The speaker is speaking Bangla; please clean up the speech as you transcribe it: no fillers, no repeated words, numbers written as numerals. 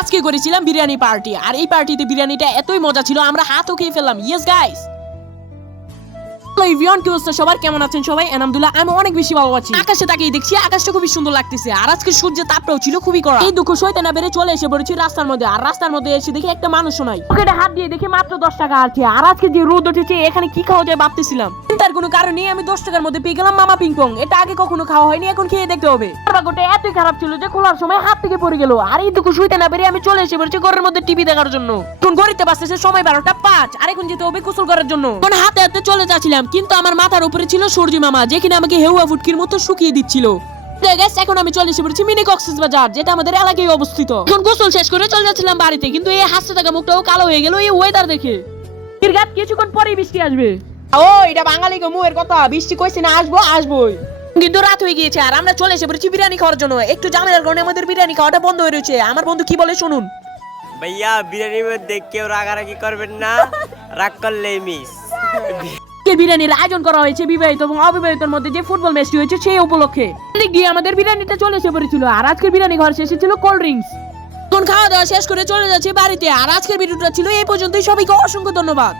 আজকে করেছিলাম বিরিয়ানি পার্টি, আর এই পার্টিতে বিরিয়ানিটা এতই মজা ছিল আমরা হাতও খেয়ে ফেললাম। ইয়েস গাইস, সবার কেমন আছেন সবাই? আলহামদুলিল্লাহ আমি অনেক বেশি ভালো আছি। আকাশে তাকিয়ে দেখছি আকাশটা খুবই সুন্দর লাগতেছে, আর আজকে সূর্যের তাপটাও ছিল খুবই কড়া। এই দুঃখ সইতে না বেড়ে চলে এসে পড়েছি রাস্তার মধ্যে, আর রাস্তার মধ্যে এসে দেখি একটা মানুষ নাই, পকেটে হাত দিয়ে দেখি মাত্র 10 টাকা আছে। আর আজকে যে রোদ উঠেছে এখানে কি খাওয়া যায় ভাবতেছিলাম, তার কোনো কারণে আমি 10 টাকার মধ্যে পেয়ে গেলাম মামা পিংপং। এটা আগে কখনো খাওয়া হয়নি, এখন খেয়ে দেখতে হবে। ভাগ্যটা এতই খারাপ ছিল যে খোলার সময় হাত থেকে পড়ে গেল। আর এই দুঃখ সইতে না বেড়ে আমি চলে এসে পড়েছি ঘরের মধ্যে টিভি দেখার জন্য। এখন ঘড়িতে বাজতেছে সময় 12টা 5, আর এখন যেতে হবে গোসল করার জন্য। এখন হাতে হাতে চলে যাচ্ছিলাম, কিন্তু আমার মাথার উপরে ছিল সূর্য মামা, যে কিনা আমাকে হেউয়া ফুটকির মতো শুকিয়ে দিচ্ছিল। এখন আমি চলে এসে পড়েছি মিনি কক্সবাজার, যেটা আমাদের এলাকায় অবস্থিত। এখন গোসল শেষ করে চলে যাচ্ছিলাম বাড়িতে, কিন্তু এই হাসতে থাকা মুখটাও কালো হয়ে গেল এই ওয়েদার দেখে। কিছুক্ষণ পরেই বৃষ্টি আসবে। ও এটা বাঙালি মুয়ের কথা, বৃষ্টি কইছে না আসবোই। কিন্তু রাত হয়ে গিয়েছে আর আমরা চলে এসে পড়েছি বিরিয়ানি খাওয়ার জন্য। একটু ঝামেলার কারণে আমাদের বিরিয়ানি খাওয়াটা বন্ধ হয়ে রয়েছে। আমার বন্ধু কি বলে শুনুন। ভাইয়া বিরিয়ানির মধ্যে কেউ রাগারাগি করবেন না, রাগ করলে মিস। বিরিয়ানির আয়োজন করা হয়েছে বিবাহিত এবং অবিবাহিতের মধ্যে যে ফুটবল ম্যাচটি হয়েছে সেই উপলক্ষে। এদিক দিয়ে আমাদের বিরিয়ানিটা চলে এসে পড়েছিল, আর আজকের বিরিয়ানি খাওয়ার শেষে ছিল কোল্ড ড্রিঙ্কস। এখন খাওয়া দাওয়া শেষ করে চলে যাচ্ছে বাড়িতে। আর আজকের ভিডিওটা ছিল এই পর্যন্তই। সবাইকে অসংখ্য ধন্যবাদ।